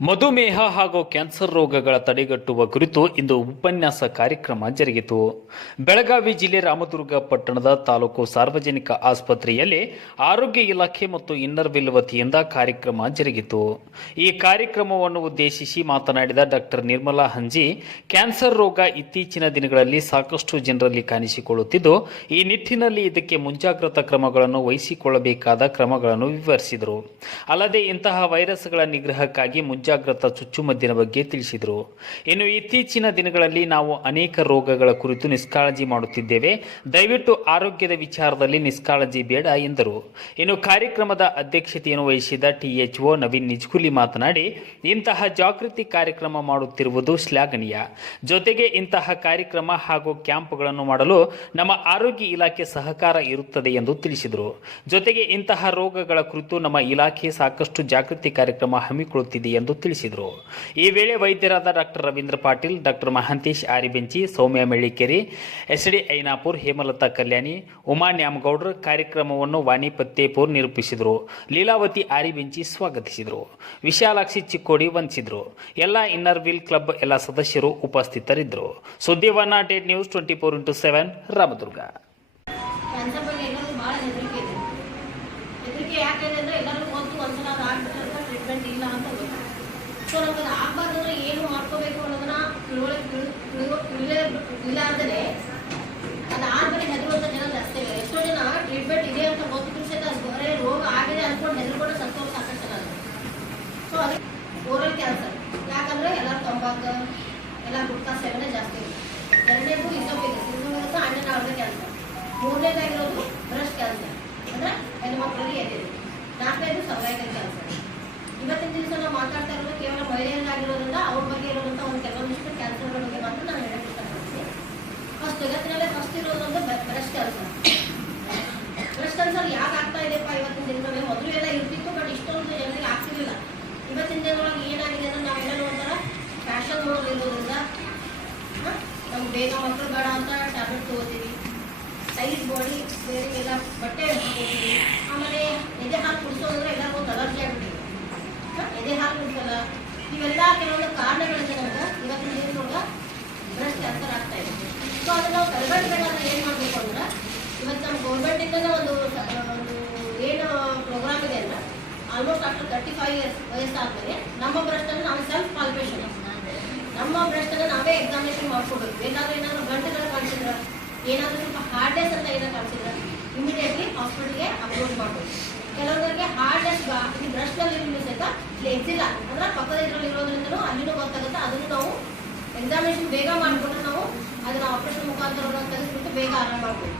ಮಧುಮೇಹ ಹಾಗೂ ಕ್ಯಾನ್ಸರ್ ರೋಗಗಳ ತಡೆಗಟ್ಟುವ ಕುರಿತು ಇಂದು ಉಪನ್ಯಾಸ ಕಾರ್ಯಕ್ರಮ ಜರುಗಿತು. ಬೆಳಗಾವಿ ಜಿಲ್ಲೆ ರಾಮದುರ್ಗ ಪಟ್ಟಣದ ತಾಲೂಕು ಸಾರ್ವಜನಿಕ ಆಸ್ಪತ್ರೆಯಲ್ಲಿ ಆರೋಗ್ಯ ಇಲಾಖೆ ಮತ್ತು ಇನ್ನರ್ವಿಲ್ ವತಿಯಿಂದ ಕಾರ್ಯಕ್ರಮ ಜರುಗಿತು. ಈ ಕಾರ್ಯಕ್ರಮವನ್ನು ಉದ್ದೇಶಿಸಿ ಮಾತನಾಡಿದ ಡಾಕ್ಟರ್ ನಿರ್ಮಲಾ ಹಂಜಿ, ಕ್ಯಾನ್ಸರ್ ರೋಗ ಇತ್ತೀಚಿನ ದಿನಗಳಲ್ಲಿ ಸಾಕಷ್ಟು ಜನರಲ್ಲಿ ಕಾಣಿಸಿಕೊಳ್ಳುತ್ತಿದ್ದು, ಈ ನಿಟ್ಟಿನಲ್ಲಿ ಇದಕ್ಕೆ ಮುಂಜಾಗ್ರತಾ ಕ್ರಮಗಳನ್ನು ವಹಿಸಿಕೊಳ್ಳಬೇಕಾದ ಕ್ರಮಗಳನ್ನು ವಿವರಿಸಿದರು. ಅಲ್ಲದೆ ಇಂತಹ ವೈರಸ್ಗಳ ನಿಗ್ರಹಕ್ಕಾಗಿ ಮುಂಜಾಗ್ರತಾ ಚುಚ್ಚುಮದ್ದಿನ ಬಗ್ಗೆ ತಿಳಿಸಿದರು. ಇನ್ನು ಇತ್ತೀಚಿನ ದಿನಗಳಲ್ಲಿ ನಾವು ಅನೇಕ ರೋಗಗಳ ಕುರಿತು ನಿಷ್ಕಾಳಜಿ ಮಾಡುತ್ತಿದ್ದೇವೆ. ದಯವಿಟ್ಟು ಆರೋಗ್ಯದ ವಿಚಾರದಲ್ಲಿ ನಿಷ್ಕಾಳಜಿ ಬೇಡ ಎಂದರು. ಇನ್ನು ಕಾರ್ಯಕ್ರಮದ ಅಧ್ಯಕ್ಷತೆಯನ್ನು ವಹಿಸಿದ THO ನವೀನ್ ನಿಜ್ಗುಲಿ ಮಾತನಾಡಿ, ಇಂತಹ ಜಾಗೃತಿ ಕಾರ್ಯಕ್ರಮ ಮಾಡುತ್ತಿರುವುದು ಶ್ಲಾಘನೀಯ. ಜೊತೆಗೆ ಇಂತಹ ಕಾರ್ಯಕ್ರಮ ಹಾಗೂ ಕ್ಯಾಂಪ್ಗಳನ್ನು ಮಾಡಲು ನಮ್ಮ ಆರೋಗ್ಯ ಇಲಾಖೆ ಸಹಕಾರ ಇರುತ್ತದೆ ಎಂದು ತಿಳಿಸಿದರು. ಜೊತೆಗೆ ಇಂತಹ ರೋಗಗಳ ಕುರಿತು ನಮ್ಮ ಇಲಾಖೆ ಸಾಕಷ್ಟು ಜಾಗೃತಿ ಕಾರ್ಯಕ್ರಮ ಹಮ್ಮಿಕೊಳ್ಳುತ್ತಿದೆ ಎಂದು ತಿಳಿಸಿದರು. ಈ ವೇಳೆ ವೈದ್ಯರಾದ ಡಾಕ್ಟರ್ ರವೀಂದ್ರ ಪಾಟೀಲ್, ಡಾಕ್ಟರ್ ಮಹಾಂತೇಶ್ ಆರಿಬೆಂಚಿ, ಸೌಮ್ಯ ಮೆಳ್ಳಿಕೆರೆ, SD ಐನಾಪುರ್, ಹೇಮಲತಾ ಕಲ್ಯಾಣಿ, ಉಮಾ ನ್ಯಾಮಗೌಡ್ರ ಕಾರ್ಯಕ್ರಮವನ್ನು ವಾಣಿ ಪತ್ತೇಪುರ್ ನಿರೂಪಿಸಿದರು. ಲೀಲಾವತಿ ಆರಿಬೆಂಚಿ ಸ್ವಾಗತಿಸಿದರು. ವಿಶಾಲಾಕ್ಷಿ ಚಿಕ್ಕೋಡಿ ವಂದಿಸಿದರು. ಎಲ್ಲ ಇನ್ನರ್ವಿಲ್ ಕ್ಲಬ್ ಎಲ್ಲ ಸದಸ್ಯರು ಉಪಸ್ಥಿತರಿದ್ದರು. ಸುದ್ದಿವನ್ನ date news 24x7 Ramdurg. So ನಮ್ಗೆ ಅದು ಆಗಬಾರ್ದಂದ್ರೆ ಏನು ಮಾಡ್ಕೋಬೇಕು ಅನ್ನೋದನ್ನ ತಿಳಿಲಾರ್ದೇ ಅದಾದ್ಮೇಲೆ ಹೆದರುವಂಥ ಜನ ಜಾಸ್ತಿ ಇದೆ. ಎಷ್ಟೋ ಜನ ಟ್ರೀಟ್ಮೆಂಟ್ ಇದೆ ಅಂತ ಗೊತ್ತಿದ್ರು ಸಹಿತ ಬರೇ ರೋಗ ಆಗಿದೆ ಅಂದ್ಕೊಂಡು ಹೆದರ್ಕೊಂಡು ಸತ್ತೋರು ಸಾಕಷ್ಟು ಜನ. ಸೊ ಅದು ಓರಲ್ ಕ್ಯಾನ್ಸರ್. ಯಾಕಂದ್ರೆ ಎಲ್ಲರೂ ತಂಬಾಕು ಎಲ್ಲ ಗುಟ್ಕಾ ಸೇವನೆ ಜಾಸ್ತಿ ಇದೆ. ಎರಡನೇದು ಇಸೋಫೇಗಸ್ ಅನ್ನನಾಳದ ಕ್ಯಾನ್ಸರ್. ಮೂರನೇದಾಗಿರೋದು ಬ್ರೆಸ್ಟ್ ಕ್ಯಾನ್ಸರ್, ಅಂದ್ರೆ ಹೆಣ್ಣು ಮಕ್ಕಳಲ್ಲಿ ಎದೆದು. ನಾಲ್ಕನೇದು ಸರ್ವೈಕಲ್ ಕ್ಯಾನ್ಸರ್. ಇವತ್ತಿನ ದಿವಸ ನಾವು ಮಾತಾಡ್ತಾ ಇರೋದು ಕೇವಲ ಮಹಿಳೆಯರಾಗಿರೋದ್ರಿಂದ ಅವ್ರ ಬಗ್ಗೆ ಇರುವಂಥ ಒಂದು ಕೆಲವೊಂದಿಷ್ಟು ಕ್ಯಾನ್ಸರ್ಗಳ ಬಗ್ಗೆ ಮಾತ್ರ ನಾನು ಹೇಳಕ್ಕೆ ಇಷ್ಟಪಡ್ತೀನಿ. ಫಸ್ಟ್ ಜಗತ್ತಿನಲ್ಲೇ ಫಸ್ಟ್ ಇರೋದೊಂದು ಬ್ರೆಸ್ಟ್ ಕ್ಯಾನ್ಸರ್. ಬ್ರೆಸ್ಟ್ ಕ್ಯಾನ್ಸರ್ ಯಾಕೆ ಆಗ್ತಾ ಇದೆಯಪ್ಪ ಇವತ್ತಿನ ದಿನದಲ್ಲಿ? ಮೊದಲು ಎಲ್ಲ ಇರ್ತಿತ್ತು, ಬಟ್ ಇಷ್ಟೊಂದು ಜನರಿಗೆ ಆಗ್ತಿರ್ಲಿಲ್ಲ. ಇವತ್ತಿನ ದಿನದೊಳಗೆ ಏನಾಗಿದೆ ಅಂದ್ರೆ ನಾವೆಲ್ಲ ಒಂಥರ ಫ್ಯಾಷನ್ ಮೋಡ್ ಇರೋದ್ರಿಂದ ನಮ್ಗೆ ಬೇಗ ಮಕ್ಕಳು ಬೇಡ ಅಂತ ಟ್ಯಾಬ್ಲೆಟ್ ತೊಗೋತೀವಿ. ಸೈಜ್ ಬಾಡಿ ಬೇರೆಗೆಲ್ಲ ಬಟ್ಟೆ ಹಾಕೋತೀವಿ. ಆಮೇಲೆ ಎದೆ ಹಾಲು ಕುಡಿಸೋದಂದ್ರೆ ಎಲ್ಲರಿಗೂ ಒಂದು ಅಲರ್ಜಿ ಆಗ್ಬಿಟ್ಟಿದೆ. ಎದೆ ಹಾಲು ಕುಡಿಸಲ್ಲ. ಇವೆಲ್ಲ ಕೆಲವೊಂದು ಕಾರಣಗಳಿಂದ ನಮ್ಗೆ ಇವತ್ತಿನ ದಿನದೊಳಗೆ ಬ್ರೆಸ್ಟ್ ಕ್ಯಾನ್ಸರ್ ಆಗ್ತಾ ಇದೆ. ಸೊ ಅದನ್ನ ನಾವು ತಡೆಗಟ್ಟಬೇಕಾದ್ರೆ ಏನು ಮಾಡಬೇಕು ಅಂದ್ರೆ, ಇವತ್ತು ನಮ್ಮ ಗೌರ್ಮೆಂಟಿಂದ ಒಂದು ಏನು ಪ್ರೋಗ್ರಾಮ್ ಇದೆ ಅಂದ್ರೆ, ಆಲ್ಮೋಸ್ಟ್ ಆಫ್ಟರ್ 35 ಇಯರ್ಸ್ ವಯಸ್ಸಾದ್ಮೇಲೆ ನಮ್ಮ ಬ್ರೆಸ್ಟನ್ನು ನಾವು ಸೆಲ್ಫ್ ಪಾಲ್ಪೇಷನ್, ನಮ್ಮ ಬ್ರೆಸ್ಟನ್ನು ನಾವೇ ಎಕ್ಸಾಮಿನೇಷನ್ ಮಾಡ್ಕೋಬೇಕು. ಏನಾದರೂ ಗಂಟೆಗಳು ಕಾಣಿಸಿದ್ರೆ, ಏನಾದರೂ ಸ್ವಲ್ಪ ಹಾರ್ಡ್ನೆಸ್ ಅಂತ ಏನೋ ಕಾಣಿಸಿದ್ರೆ ಇಮಿಡಿಯೇಟ್ಲಿ ಹಾಸ್ಪಿಟಲ್ಗೆ ಅಪ್ಲೋಡ್ ಮಾಡಬೇಕು. ಕೆಲವೊಂದರಿಗೆ ಹಾರ್ಡ್ನೆಸ್ ಈ ಬ್ರೆಸ್ಟ್ನಲ್ಲಿ ಸಹಿತ ಎಕ್ಸಿಲ್ಲ ಅಂದ್ರೆ ಪಕ್ಕದ ಇದರಲ್ಲಿ ಇರೋದ್ರಿಂದಲೂ ಅಲ್ಲಿನೂ ಗೊತ್ತಾಗುತ್ತೆ. ಅದನ್ನು ನಾವು ಎಕ್ಸಾಮಿನೇಷನ್ ಬೇಗ ಮಾಡಿಕೊಂಡ್ರೆ ನಾವು ಅದನ್ನು ಆಪರೇಷನ್ ಮುಖಾಂತರ ತೆಗೆದುಬಿಟ್ಟು ಬೇಗ ಆರಾಮ ಮಾಡ್ಬೋದು.